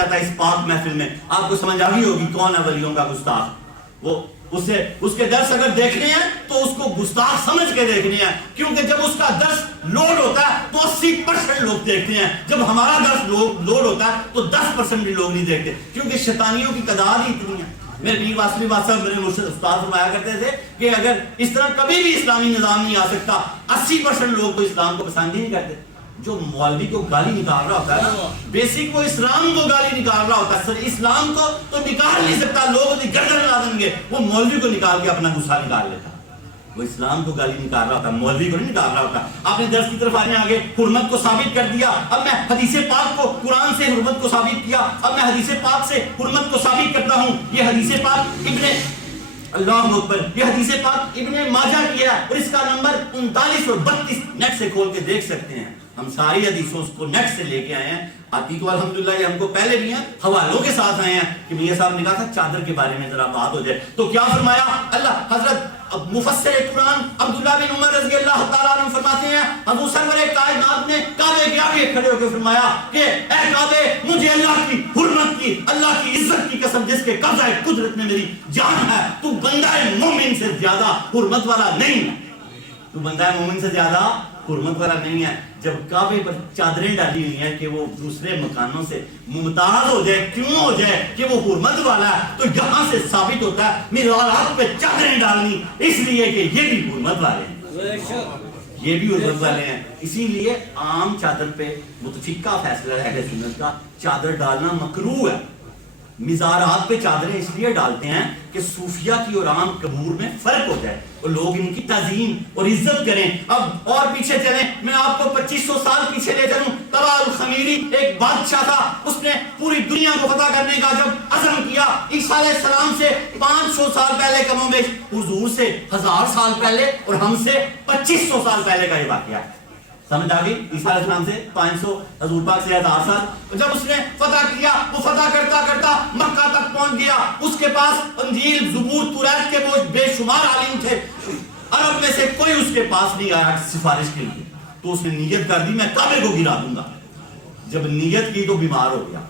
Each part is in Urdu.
جاتا ہے اس پاک محفل میں. آپ کو سمجھ آ گئی ہوگی کون ہے ولیوں کا گستاخ. وہ اس کے درس اگر دیکھنے ہیں تو اس کو گستاخ سمجھ کے دیکھنے ہیں, کیونکہ جب اس کا درس لوڈ ہوتا ہے تو 80% لوگ دیکھتے ہیں, جب ہمارا درس لوڈ ہوتا ہے تو 10% بھی لوگ نہیں دیکھتے, کیونکہ شیطانیوں کی تعداد ہی اتنی ہے. میرے پیر واسطی بات صاحب میرے مرشد استاد فرمایا کرتے تھے کہ اگر اس طرح کبھی بھی اسلامی نظام نہیں آ سکتا, 80% لوگ تو اسلام کو پسند ہی نہیں کرتے. جو مولوی کو گالی نکال رہا ہوتا ہے نا, بیسک وہ اسلام کو گالی نکال رہا ہوتا ہے. سر اسلام کو تو نکال نہیں سکتا, لوگ اسے گردن لا دیں گے, وہ مولوی کو نکال کے اپنا غصہ نکال لیتا. وہ اسلام کو گالی نکال رہا ہوتا, مولوی کو نہیں نکال رہا ہوتا. آپ نے درس کی طرف آنے آگے حرمت کو ثابت کر دیا, اب میں حدیث پاک کو قرآن سے حرمت کو ثابت کیا, اب میں حدیث پاک سے حرمت کو ثابت کرتا ہوں. یہ حدیث پاک اللہ اکبر, یہ حدیث پاک ابن ماجہ کی ہے اور اس کا نمبر 39 اور 32 نیٹ سے کھول کے دیکھ سکتے ہیں. ہم ساری حدیثوں کو نیٹ سے لے کے آئے ہیں. آتی تو الحمدللہ یہ ہم کو پہلے بھی ہیں, حوالوں کے ساتھ آئے ہیں کہ میاں صاحب نے کہا تھا چادر کے بارے میں ذرا بات ہو جائے. تو کیا فرمایا اللہ حضرت مفسر قرآن عبداللہ بن عمر رضی اللہ تعالیٰ عنہ فرماتے ہیں, حضور سرور کائنات نے کعبے کے آگے کھڑے ہو کے فرمایا کہ اے کعبے, مجھے اللہ کی حرمت کی, اللہ کی عزت کی قسم جس کے قبضہ قدرت میں میری جان ہے, تو بندہ مومن سے زیادہ حرمت والا نہیں ہے. تو بندہ مومن سے زیادہ حرمت والا نہیں ہے. جب کعبے پر چادریں ڈالی ہوئی ہیں کہ وہ دوسرے مکانوں سے ممتاز ہو جائے, کیوں ہو جائے کہ وہ حرمت والا ہے, تو یہاں سے ثابت ہوتا ہے میراث پہ چادریں ڈالنی اس لیے کہ یہ بھی حرمت والے ہیں, یہ بھی حرمت والے ہیں. اسی لیے عام چادر پہ متفقہ فیصلہ ہے اہل سنت کا, چادر ڈالنا مکروہ ہے. مزارات پہ چادریں اس لیے ڈالتے ہیں کہ صوفیہ کی اور عام قبور میں فرق ہو جائے اور لوگ ان کی تعظیم اور عزت کریں. اب اور پیچھے چلیں, میں آپ کو 2500 سال پیچھے لے چلوں. طبع الخمیری ایک بادشاہ تھا, اس نے پوری دنیا کو فتح کرنے کا جب عزم کیا, عیسیٰ علیہ السلام سے 500 سال پہلے کم و بیش, حضور سے 1000 سال پہلے اور ہم سے 2500 سال پہلے کا یہ واقعہ ہے. سمجھ آ گئی؟ عیسیٰ علیہ السلام سے 500, حضور پاک سے 1000 سال. جب اس نے فتح کیا, وہ فتح کرتا کرتا مکہ تک پہنچ گیا. اس کے پاس انجیل, زبور, توریت کے وہ بے شمار عالم تھے, عرب میں سے کوئی اس کے پاس نہیں آیا سفارش کے لیے. تو اس نے نیت کر دی میں کعبے کو گرا دوں گا. جب نیت کی تو بیمار ہو گیا,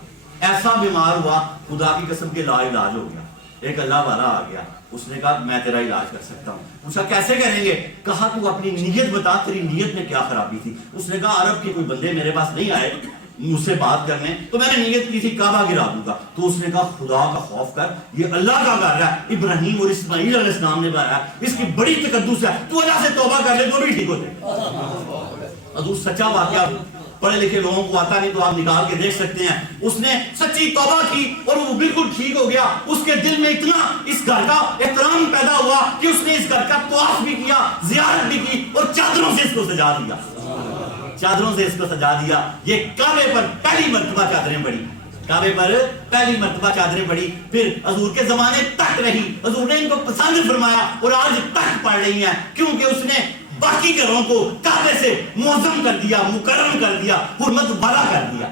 ایسا بیمار ہوا خدا کی قسم کے لا علاج ہو گیا. ایک اللہ والا آ گیا, اس نے کہا میں تیرا علاج کر سکتا ہوں. پوچھا کیسے کریں گے؟ کہا تو اپنی نیت بتا, تیری نیت میں کیا خرابی تھی. اس نے کہا عرب کے کوئی بندے میرے پاس نہیں آئے مجھ سے بات کرنے, تو میں نے نیت کی تھی کعبہ گرا دوں گا. تو اس نے کہا خدا کا خوف کر, یہ اللہ کا گھر ہے, ابراہیم اور اسماعیل علیہ السلام نے بنایا, اس کی بڑی تقدس ہے, تو اللہ سے توبہ کر لے تو بھی ٹھیک ہو جائے. حضور سچا واقعہ پڑھے لکھے لوگوں کو آتا نہیں تو آپ نکال کے دیکھ سکتے ہیں. اس نے سچی توبہ کی اور وہ بالکل ٹھیک ہو گیا. اس کے دل میں اتنا اس گھر کا احترام پیدا ہوا کہ اس نے اس گھر کا طواف بھی کیا, زیارت بھی کی اور چادروں سے اس کو سجا دیا, چادروں سے اس کو سجا دیا. یہ کعبے پر پہلی مرتبہ چادریں پڑی, کعبے پر پہلی مرتبہ چادریں پڑی, پھر حضور کے زمانے تک رہی. حضور نے ان کو پسند فرمایا اور آج تک پڑھ رہی ہیں, کیونکہ اس نے باقی گھروں کو کعبے سے معظم کر دیا, مکرم کر دیا, حرمت والا کر دیا.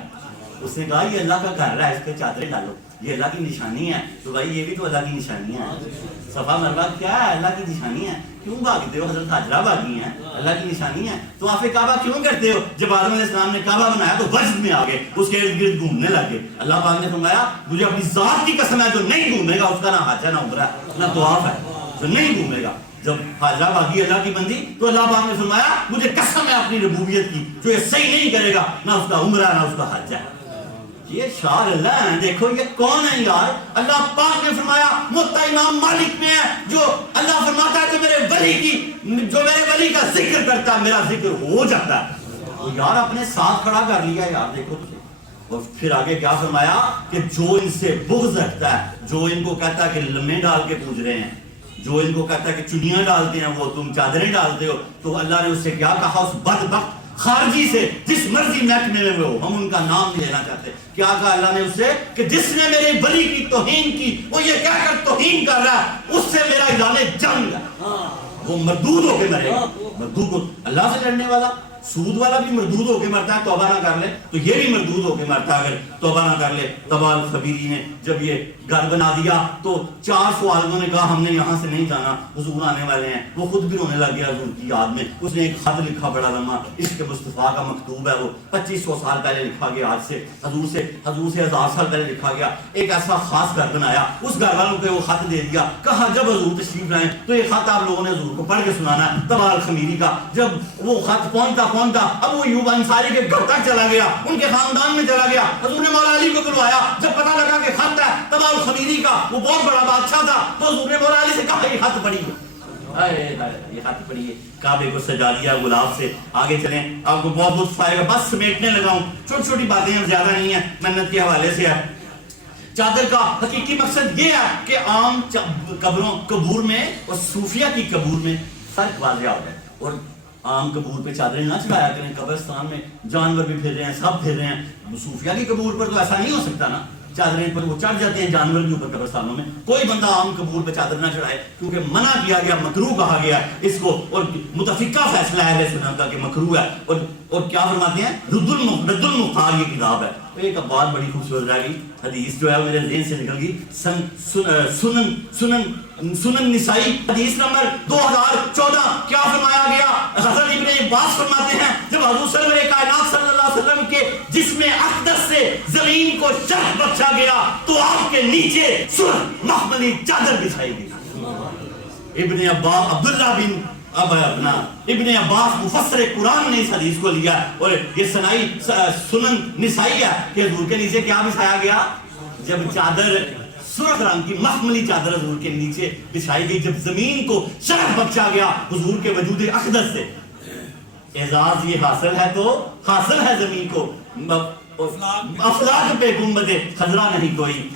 اس نے کہا یہ اللہ کا گھر ہے, اس پہ چادریں ڈالو, یہ اللہ کی نشانی ہے. تو بھائی یہ بھی تو اللہ کی نشانی ہے. صفا مروا کیا ہے؟ اللہ کی نشانی ہے. کیوں بھاگتے ہو؟ حضرت حاجرہ بھاگی ہیں, اللہ کی نشانی ہے. تو آپ کعبہ کیوں کرتے ہو؟ جب آدم علیہ السلام نے کعبہ بنایا تو وجد میں آ گئے, اس کے ارد گرد گھومنے لگے. اللہ پاک نے فرمایا مجھے اپنی ذات کی قسم ہے, جو نہیں گھومے گا اس کا نہ حج ہے نہ عمرہ ہے نہ طواف ہے, جو نہیں گھومے گا. جب حاجرہ بھاگی اللہ کی بندی تو اللہ پاک نے فرمایا مجھے قسم ہے اپنی ربوبیت کی, جو یہ صحیح نہیں کرے گا نہ اس کا عمرہ نہ اس کا حج ہے. یہ شاہ اللہ ہیں. دیکھو یہ کون ہے یار؟ اللہ پاک نے فرمایا موطا امام مالک میں ہے, جو اللہ فرماتا ہے کہ میرے ولی کی, جو میرے ولی کا ذکر کرتا ہے میرا ذکر ہو جاتا ہے. تو یار اپنے ساتھ کھڑا کر لیا یار. دیکھو اور پھر آگے کیا فرمایا کہ جو ان سے بغض رکھتا ہے, جو ان کو کہتا ہے کہ لمے ڈال کے پوج رہے ہیں, جو ان کو کہتا ہے کہ چنیاں ڈالتے ہیں وہ تم چادریں ڈالتے ہو, تو اللہ نے اس سے کیا کہا؟ اس بدبخت خارجی سے, جس مرضی محکمے میں ہو, ہم ان کا نام نہیں لینا چاہتے, کیا کہا اللہ نے اس سے کہ جس نے میرے ولی کی توہین کی, وہ یہ کہہ کر توہین کر رہا ہے اس سے میرا اعلان جنگ ہے, وہ مردود ہو کے مرے گا. مردود کو اللہ سے لڑنے والا سود والا بھی مردود ہو کے مرتا ہے توبہ نہ کر لے تو یہ بھی مردود ہو کے مرتا ہے اگر توبہ نہ کر لے. طبع الخبیری نے جب یہ گھر بنا دیا تو 4 سوالوں نے کہا ہم نے یہاں سے نہیں جانا, حضور آنے والے ہیں. وہ خود بھی رونے لگ گیا حضور کی یاد میں. اس نے ایک خط لکھا بڑا لمبا, عشق مصطفیٰ کا مکتوب ہے, وہ 2500 سال پہلے لکھا گیا, آج سے حضور سے 1000 سال پہلے لکھا گیا. ایک ایسا خاص گھر بنایا, اس گھر والوں کو وہ خط دے دیا, کہا جب حضور تشریف لائیں تو یہ خط آپ لوگوں نے حضور کو پڑھ کے سنانا ہے. طبع الخمیری کا جب وہ خط پہنچتا اب وہ ایوب انصاری کے گھر تک چلا گیا, ان کے خاندان میں چلا گیا. حضور نے مولا علی کو بلوایا, جب پتہ لگا کہ خط ہے طبع الخمیری کا, وہ بہت بڑا بادشاہ تھا, تو حضور نے مولا علی سے کہا یہ خط پڑھیے, یہ خط پڑھیے. کعبے کو سجا دیا گلاب سے. آگے چلیں, آپ کو بہت لطف آئے گا, بس سمیٹنے لگا ہوں, چھوٹی چھوٹی باتیں ہیں, زیادہ نہیں ہیں, منت کے حوالے سے ہے. چادر کا حقیقی مقصد یہ ہے کہ عام قبور میں اور صوفیہ کی قبور میں فرق واضح ہو جائے. اور عام قبور پہ چادریں نہ چڑھایا کریں, قبرستان میں جانور بھی پھر رہے ہیں, سب پھر رہے ہیں. صوفیہ کی قبور پر تو ایسا نہیں ہو سکتا نا, چادریں پر وہ چڑھ جاتے ہیں جانور کے اوپر قبرستانوں میں. کوئی بندہ عام قبور پہ چادر نہ چڑھائے, کیونکہ منع کیا گیا, مکروہ کہا گیا اس کو, اور متفقہ فیصلہ ہے اہل سنت کا کہ مکروہ ہے. اور کیا فرماتے ہیں, رد المختار یہ کتاب ہے. ایک بات بڑی خوبصورت رہ گئی, حدیث جو ہے میرے ذہن سے نکل گئی. سنن نسائی حدیث نمبر 2014. کیا فرمایا گیا, حضرت ابن عباس فرماتے ہیں جب حضور سرور کائنات صلی اللہ علیہ وسلم کے جسم اقدس سے زمین کو شرح بخشا گیا تو آپ کے نیچے سرخ مخملی چادر بچھائی گئی. ابن عباس عبداللہ بن ابن عباس مفسر قرآن نے اس حدیث کو لیا, اور یہ سنن نسائی ہے کہ حضور کے نیچے کیا بچھایا گیا, جب چادر سرخ رنگ کی مخملی چادر حضور کے نیچے بچھائی گئی, جب زمین کو شرف بخشا گیا حضور کے وجود اقدس سے. اعزاز یہ حاصل ہے تو حاصل ہے زمین کو, افلاک پہ گنبد خضرا نہیں کوئی.